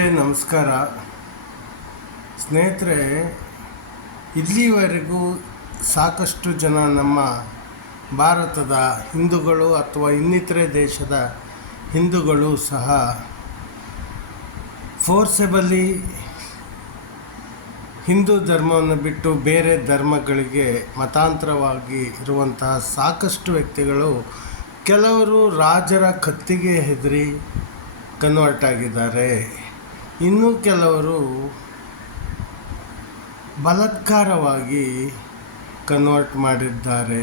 ನಮಸ್ಕಾರ ಸ್ನೇಹಿತರೆ. ಇಲ್ಲಿವರೆಗೂ ಸಾಕಷ್ಟು ಜನ ನಮ್ಮ ಭಾರತದ ಹಿಂದೂಗಳು ಅಥವಾ ಇನ್ನಿತರೆ ದೇಶದ ಹಿಂದೂಗಳು ಸಹ ಫೋರ್ಸೆಬಲಿ ಹಿಂದೂ ಧರ್ಮವನ್ನು ಬಿಟ್ಟು ಬೇರೆ ಧರ್ಮಗಳಿಗೆ ಮತಾಂತರವಾಗಿ ಇರುವಂತಹ ಸಾಕಷ್ಟು ವ್ಯಕ್ತಿಗಳು, ಕೆಲವರು ರಾಜರ ಕತ್ತಿಗೆ ಹೆದರಿ ಕನ್ವರ್ಟ್ ಆಗಿದ್ದಾರೆ. ಇನ್ನು ಕೆಲವರು ಬಲಾತ್ಕಾರವಾಗಿ ಕನ್ವರ್ಟ್ ಮಾಡಿದ್ದಾರೆ.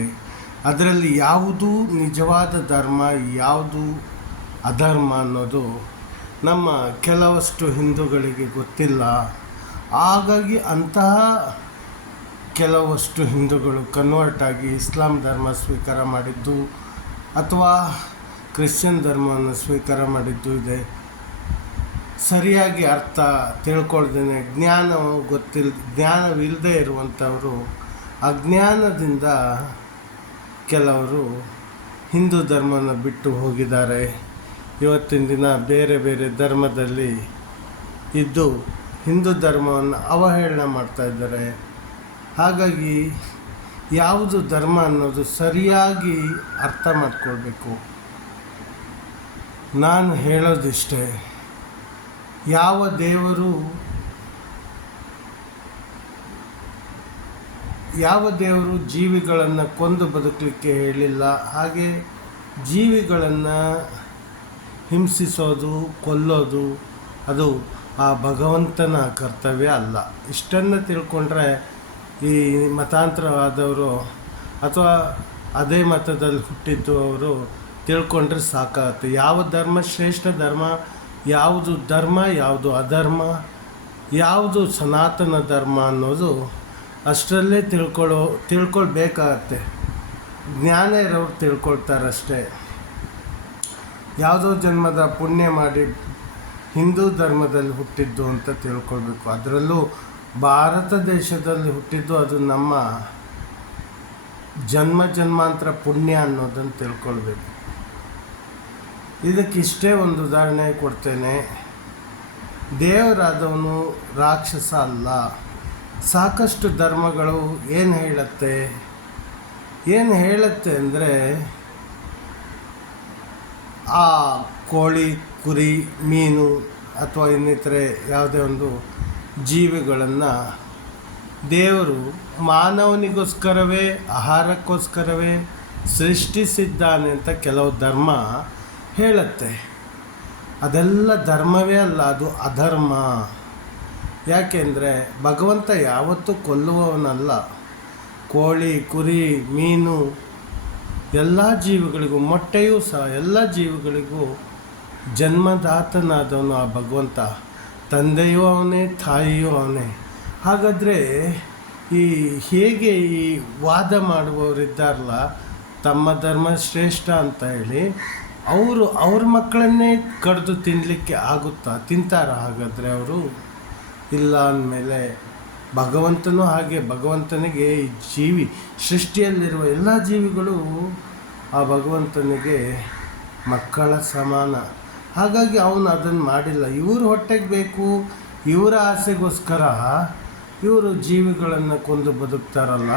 ಅದರಲ್ಲಿ ಯಾವುದು ನಿಜವಾದ ಧರ್ಮ, ಯಾವುದು ಅಧರ್ಮ ಅನ್ನೋದು ನಮ್ಮ ಕೆಲವಷ್ಟು ಹಿಂದೂಗಳಿಗೆ ಗೊತ್ತಿಲ್ಲ. ಹಾಗಾಗಿ ಅಂತಹ ಕೆಲವಷ್ಟು ಹಿಂದೂಗಳು ಕನ್ವರ್ಟ್ ಆಗಿ ಇಸ್ಲಾಂ ಧರ್ಮ ಸ್ವೀಕಾರ ಮಾಡಿದ್ದು ಅಥವಾ ಕ್ರಿಶ್ಚಿಯನ್ ಧರ್ಮವನ್ನು ಸ್ವೀಕಾರ ಮಾಡಿದ್ದು ಇದೆ. ಸರಿಯಾಗಿ ಅರ್ಥ ತಿಳ್ಕೊಳ್ದೇನೆ ಜ್ಞಾನವಿಲ್ಲದೆ ಇರುವಂಥವರು ಅಜ್ಞಾನದಿಂದ ಕೆಲವರು ಹಿಂದೂ ಧರ್ಮವನ್ನು ಬಿಟ್ಟು ಹೋಗಿದ್ದಾರೆ. ಇವತ್ತಿನ ದಿನ ಬೇರೆ ಬೇರೆ ಧರ್ಮದಲ್ಲಿ ಇದ್ದು ಹಿಂದೂ ಧರ್ಮವನ್ನು ಅವಹೇಳನ ಮಾಡ್ತಾ ಇದ್ದಾರೆ. ಹಾಗಾಗಿ ಯಾವುದು ಧರ್ಮ ಅನ್ನೋದು ಸರಿಯಾಗಿ ಅರ್ಥ ಮಾಡ್ಕೊಳ್ಬೇಕು. ನಾನು ಹೇಳೋದಿಷ್ಟೇ, ಯಾವ ದೇವರು ಜೀವಿಗಳನ್ನು ಕೊಂದು ಬದುಕಲಿಕ್ಕೆ ಹೇಳಿಲ್ಲ. ಹಾಗೆ ಜೀವಿಗಳನ್ನು ಹಿಂಸಿಸೋದು, ಕೊಲ್ಲೋದು ಅದು ಆ ಭಗವಂತನ ಕರ್ತವ್ಯ ಅಲ್ಲ. ಇಷ್ಟನ್ನು ತಿಳ್ಕೊಂಡ್ರೆ ಈ ಮತಾಂತರವಾದವರು ಅಥವಾ ಅದೇ ಮತದಲ್ಲಿ ಹುಟ್ಟಿದ್ದು ಅವರು ತಿಳ್ಕೊಂಡ್ರೆ ಸಾಕಾಗುತ್ತೆ. ಯಾವ ಧರ್ಮ ಶ್ರೇಷ್ಠ ಧರ್ಮ, ಯಾವುದು ಧರ್ಮ, ಯಾವುದು ಅಧರ್ಮ, ಯಾವುದು ಸನಾತನ ಧರ್ಮ ಅನ್ನೋದು ಅಷ್ಟರಲ್ಲೇ ತಿಳ್ಕೊಳ್ಬೇಕಾಗತ್ತೆ. ಜ್ಞಾನ ಇರೋರು ತಿಳ್ಕೊಳ್ತಾರಷ್ಟೇ. ಯಾವುದೋ ಜನ್ಮದ ಪುಣ್ಯ ಮಾಡಿ ಹಿಂದೂ ಧರ್ಮದಲ್ಲಿ ಹುಟ್ಟಿದ್ದು ಅಂತ ತಿಳ್ಕೊಳ್ಬೇಕು. ಅದರಲ್ಲೂ ಭಾರತ ದೇಶದಲ್ಲಿ ಹುಟ್ಟಿದ್ದು ಅದು ನಮ್ಮ ಜನ್ಮಾಂತರ ಪುಣ್ಯ ಅನ್ನೋದನ್ನು ತಿಳ್ಕೊಳ್ಬೇಕು. ಇದಕ್ಕಿಷ್ಟೇ ಒಂದು ಉದಾಹರಣೆ ಕೊಡ್ತೇನೆ. ದೇವರಾದವನು ರಾಕ್ಷಸ ಅಲ್ಲ. ಸಾಕಷ್ಟು ಧರ್ಮಗಳು ಏನು ಹೇಳುತ್ತೆ ಅಂದರೆ, ಆ ಕೋಳಿ, ಕುರಿ, ಮೀನು ಅಥವಾ ಇನ್ನಿತರೆ ಯಾವುದೇ ಒಂದು ಜೀವಿಗಳನ್ನು ದೇವರು ಮಾನವನಿಗೋಸ್ಕರವೇ, ಆಹಾರಕ್ಕೋಸ್ಕರವೇ ಸೃಷ್ಟಿಸಿದ್ದಾನೆ ಅಂತ ಕೆಲವು ಧರ್ಮ ಹೇಳುತ್ತೆ. ಅದೆಲ್ಲ ಧರ್ಮವೇ ಅಲ್ಲ, ಅದು ಅಧರ್ಮ. ಯಾಕೆಂದರೆ ಭಗವಂತ ಯಾವತ್ತೂ ಕೊಲ್ಲುವವನಲ್ಲ. ಕೋಳಿ, ಕುರಿ, ಮೀನು ಎಲ್ಲ ಜೀವಿಗಳಿಗೂ, ಮೊಟ್ಟೆಯೂ ಸಹ ಎಲ್ಲ ಜೀವಿಗಳಿಗೂ ಜನ್ಮದಾತನಾದವನು ಆ ಭಗವಂತ. ತಂದೆಯೂ ಅವನೇ, ತಾಯಿಯೂ ಅವನೇ. ಹಾಗಾದರೆ ಹೇಗೆ ಈ ವಾದ ಮಾಡುವವರಿದ್ದಾರಲ್ಲ, ತಮ್ಮ ಧರ್ಮ ಶ್ರೇಷ್ಠ ಅಂತ ಹೇಳಿ ಅವ್ರ ಮಕ್ಕಳನ್ನೇ ಕಡಿದು ತಿನ್ನಲಿಕ್ಕೆ ಆಗುತ್ತಾ? ತಿಂತಾರ? ಹಾಗಾದರೆ ಅವರು ಇಲ್ಲ ಅಂದಮೇಲೆ ಭಗವಂತನೂ ಹಾಗೆ. ಭಗವಂತನಿಗೆ ಈ ಸೃಷ್ಟಿಯಲ್ಲಿರುವ ಎಲ್ಲ ಜೀವಿಗಳು ಆ ಭಗವಂತನಿಗೆ ಮಕ್ಕಳ ಸಮಾನ. ಹಾಗಾಗಿ ಅವನು ಅದನ್ನು ಮಾಡಿಲ್ಲ. ಇವರು ಹೊಟ್ಟೆಗೆ ಬೇಕು, ಇವರ ಆಸೆಗೋಸ್ಕರ ಇವರು ಜೀವಿಗಳನ್ನು ಕೊಂದು ಬದುಕ್ತಾರಲ್ಲ,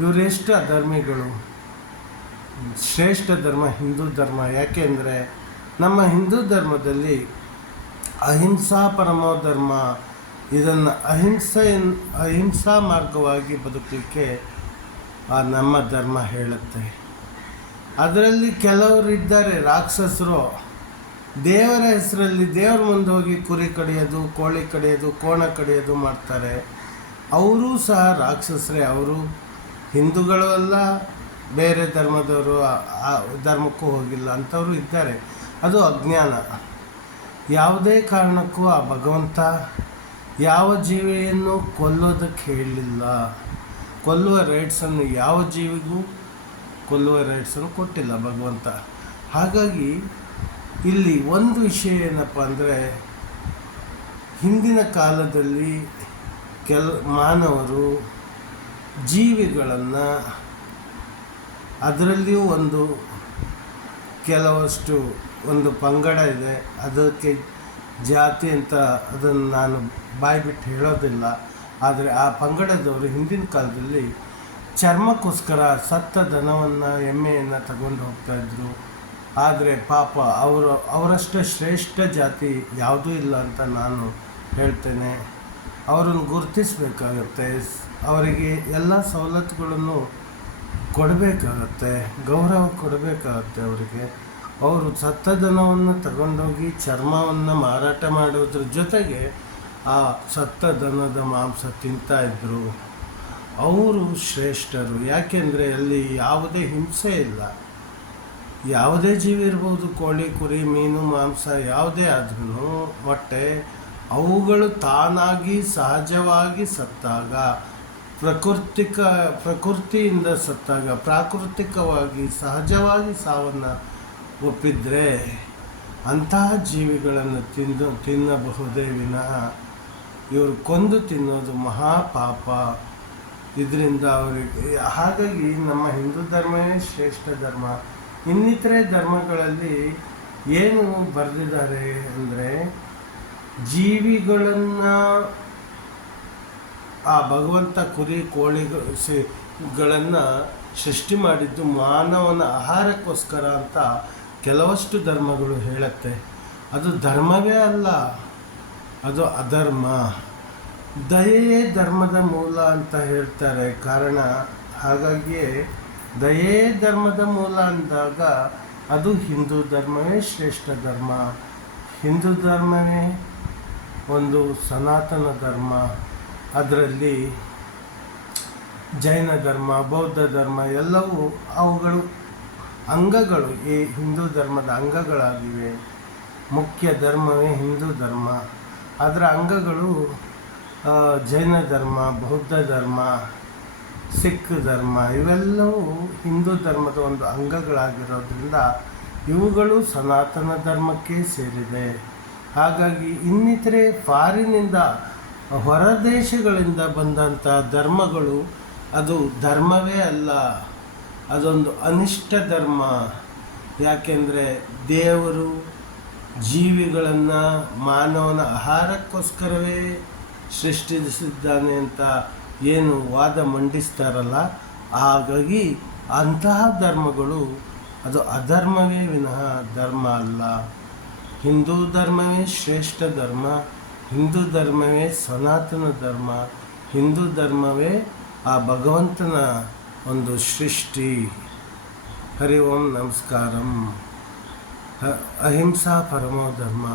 ಇವರೆಷ್ಟು ಅಧರ್ಮಿಗಳು. ಶ್ರೇಷ್ಠ ಧರ್ಮ ಹಿಂದೂ ಧರ್ಮ. ಯಾಕೆಂದರೆ ನಮ್ಮ ಹಿಂದೂ ಧರ್ಮದಲ್ಲಿ ಅಹಿಂಸಾ ಪರಮೋ ಧರ್ಮ. ಇದನ್ನು ಅಹಿಂಸಾ ಮಾರ್ಗವಾಗಿ ಬದುಕಲಿಕ್ಕೆ ನಮ್ಮ ಧರ್ಮ ಹೇಳುತ್ತೆ. ಅದರಲ್ಲಿ ಕೆಲವರು ಇದ್ದಾರೆ ರಾಕ್ಷಸರು. ದೇವರ ಹೆಸರಲ್ಲಿ ದೇವರ ಮುಂದೆ ಹೋಗಿ ಕುರಿ ಕಡಿಯೋದು, ಕೋಳಿ ಕಡಿಯೋದು, ಕೋಣ ಕಡಿಯೋದು ಮಾಡ್ತಾರೆ. ಅವರೂ ಸಹ ರಾಕ್ಷಸರೇ. ಅವರು ಹಿಂದೂಗಳು ಅಲ್ಲ, ಬೇರೆ ಧರ್ಮದವರು ಧರ್ಮಕ್ಕೂ ಹೋಗಿಲ್ಲ ಅಂಥವರು ಇದ್ದಾರೆ. ಅದು ಅಜ್ಞಾನ. ಯಾವುದೇ ಕಾರಣಕ್ಕೂ ಆ ಭಗವಂತ ಯಾವ ಜೀವಿಯನ್ನು ಕೊಲ್ಲೋದಕ್ಕೆ ಹೇಳಲಿಲ್ಲ. ಕೊಲ್ಲುವ ರೈಟ್ಸನ್ನು ಯಾವ ಜೀವಿಗೂ ಕೊಲ್ಲುವ ರೈಟ್ಸನ್ನು ಕೊಟ್ಟಿಲ್ಲ ಭಗವಂತ. ಹಾಗಾಗಿ ಇಲ್ಲಿ ಒಂದು ವಿಷಯ ಏನಪ್ಪ ಅಂದರೆ, ಹಿಂದಿನ ಕಾಲದಲ್ಲಿ ಮಾನವರು ಜೀವಿಗಳನ್ನು, ಅದರಲ್ಲಿಯೂ ಕೆಲವಷ್ಟು ಒಂದು ಪಂಗಡ ಇದೆ, ಅದಕ್ಕೆ ಜಾತಿ ಅಂತ ಅದನ್ನು ನಾನು ಬಾಯಿ ಬಿಟ್ಟು ಹೇಳೋದಿಲ್ಲ. ಆದರೆ ಆ ಪಂಗಡದವರು ಹಿಂದಿನ ಕಾಲದಲ್ಲಿ ಚರ್ಮಕ್ಕೋಸ್ಕರ ಸತ್ತ ದನವನ್ನು ಎಮ್ಮೆಯನ್ನು ತಗೊಂಡು ಹೋಗ್ತಾಯಿದ್ರು. ಆದರೆ ಪಾಪ ಅವರಷ್ಟು ಶ್ರೇಷ್ಠ ಜಾತಿ ಯಾವುದೂ ಇಲ್ಲ ಅಂತ ನಾನು ಹೇಳ್ತೇನೆ. ಅವರನ್ನು ಗುರುತಿಸಬೇಕಾಗತ್ತೆ, ಅವರಿಗೆ ಎಲ್ಲ ಸವಲತ್ತುಗಳನ್ನು ಕೊಡಬೇಕಾಗತ್ತೆ, ಗೌರವ ಕೊಡಬೇಕಾಗತ್ತೆ ಅವರಿಗೆ. ಅವರು ಸತ್ತ ದನವನ್ನು ತಗೊಂಡೋಗಿ ಚರ್ಮವನ್ನು ಮಾರಾಟ ಮಾಡೋದ್ರ ಜೊತೆಗೆ ಆ ಸತ್ತ ದನದ ಮಾಂಸ ತಿಂತಾಯಿದ್ರು. ಅವರು ಶ್ರೇಷ್ಠರು. ಯಾಕೆಂದರೆ ಅಲ್ಲಿ ಯಾವುದೇ ಹಿಂಸೆ ಇಲ್ಲ. ಯಾವುದೇ ಜೀವಿ ಇರ್ಬೋದು, ಕೋಳಿ, ಕುರಿ, ಮೀನು, ಮಾಂಸ ಯಾವುದೇ ಆದ್ರೂ ಮೊಟ್ಟೆ, ಅವುಗಳು ತಾನಾಗಿ ಸಹಜವಾಗಿ ಸತ್ತಾಗ, ಪ್ರಕೃತಿಯಿಂದ ಸತ್ತಾಗ, ಪ್ರಾಕೃತಿಕವಾಗಿ ಸಹಜವಾಗಿ ಸಾವನ್ನು ಒಪ್ಪಿದರೆ ಅಂತಹ ಜೀವಿಗಳನ್ನು ತಿನ್ನಬಹುದೇ ವಿನಃ ಇವರು ಕೊಂದು ತಿನ್ನೋದು ಮಹಾಪಾಪ. ಇದರಿಂದ ಅವರಿಗೆ, ಹಾಗಾಗಿ ನಮ್ಮ ಹಿಂದೂ ಧರ್ಮವೇ ಶ್ರೇಷ್ಠ ಧರ್ಮ. ಇನ್ನಿತರೆ ಧರ್ಮಗಳಲ್ಲಿ ಏನು ಬರೆದಿದ್ದಾರೆ ಅಂದರೆ, ಜೀವಿಗಳನ್ನು ಆ ಭಗವಂತ ಕುರಿ ಕೋಳಿಗಳನ್ನು ಸೃಷ್ಟಿ ಮಾಡಿದ್ದು ಮಾನವನ ಆಹಾರಕ್ಕೋಸ್ಕರ ಅಂತ ಕೆಲವಷ್ಟು ಧರ್ಮಗಳು ಹೇಳುತ್ತೆ. ಅದು ಧರ್ಮವೇ ಅಲ್ಲ, ಅದು ಅಧರ್ಮ. ದಯೆಯೇ ಧರ್ಮದ ಮೂಲ ಅಂತ ಹೇಳ್ತಾರೆ. ಕಾರಣ ಹಾಗಾಗಿಯೇ ದಯೆ ಧರ್ಮದ ಮೂಲ ಅಂದಾಗ ಅದು ಹಿಂದೂ ಧರ್ಮವೇ ಶ್ರೇಷ್ಠ ಧರ್ಮ. ಹಿಂದೂ ಧರ್ಮವೇ ಒಂದು ಸನಾತನ ಧರ್ಮ. ಅದರಲ್ಲಿ ಜೈನ ಧರ್ಮ, ಬೌದ್ಧ ಧರ್ಮ ಎಲ್ಲವೂ ಅವುಗಳು ಅಂಗಗಳು, ಈ ಹಿಂದೂ ಧರ್ಮದ ಅಂಗಗಳಾಗಿವೆ. ಮುಖ್ಯ ಧರ್ಮವೇ ಹಿಂದೂ ಧರ್ಮ. ಅದರ ಅಂಗಗಳು ಜೈನ ಧರ್ಮ, ಬೌದ್ಧ ಧರ್ಮ, ಸಿಖ್ ಧರ್ಮ ಇವೆಲ್ಲವೂ ಹಿಂದೂ ಧರ್ಮದ ಒಂದು ಅಂಗಗಳಾಗಿರೋದ್ರಿಂದ ಇವುಗಳು ಸನಾತನ ಧರ್ಮಕ್ಕೆ ಸೇರಿದೆ. ಹಾಗಾಗಿ ಇನ್ನಿತರೆ ಫಾರಿನಿಂದ, ಹೊರ ದೇಶಗಳಿಂದ ಬಂದಂಥ ಧರ್ಮಗಳು ಅದು ಧರ್ಮವೇ ಅಲ್ಲ, ಅದೊಂದು ಅನಿಷ್ಟ ಧರ್ಮ. ಯಾಕೆಂದರೆ ದೇವರು ಜೀವಿಗಳನ್ನು ಮಾನವನ ಆಹಾರಕ್ಕೋಸ್ಕರವೇ ಸೃಷ್ಟಿಸಿದ್ದಾನೆ ಅಂತ ಏನು ವಾದ ಮಂಡಿಸ್ತಾರಲ್ಲ, ಹಾಗಾಗಿ ಅಂತಹ ಧರ್ಮಗಳು ಅದು ಅಧರ್ಮವೇ ವಿನಃ ಧರ್ಮ ಅಲ್ಲ. ಹಿಂದೂ ಧರ್ಮವೇ ಶ್ರೇಷ್ಠ ಧರ್ಮ, ಹಿಂದೂ ಧರ್ಮವೇ ಸನಾತನ ಧರ್ಮ, ಹಿಂದೂ ಧರ್ಮವೇ ಆ ಭಗವಂತನ ಒಂದು ಸೃಷ್ಟಿ. ಹರಿ ಓಂ ನಮಸ್ಕಾರಂ. ಅಹಿಂಸಾ ಪರಮೋ ಧರ್ಮ,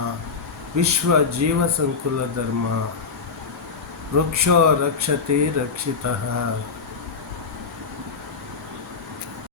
ವಿಶ್ವ ಜೀವ ಸಂಕುಲ ಧರ್ಮ, ವೃಕ್ಷೋ ರಕ್ಷತಿ ರಕ್ಷಿತಃ.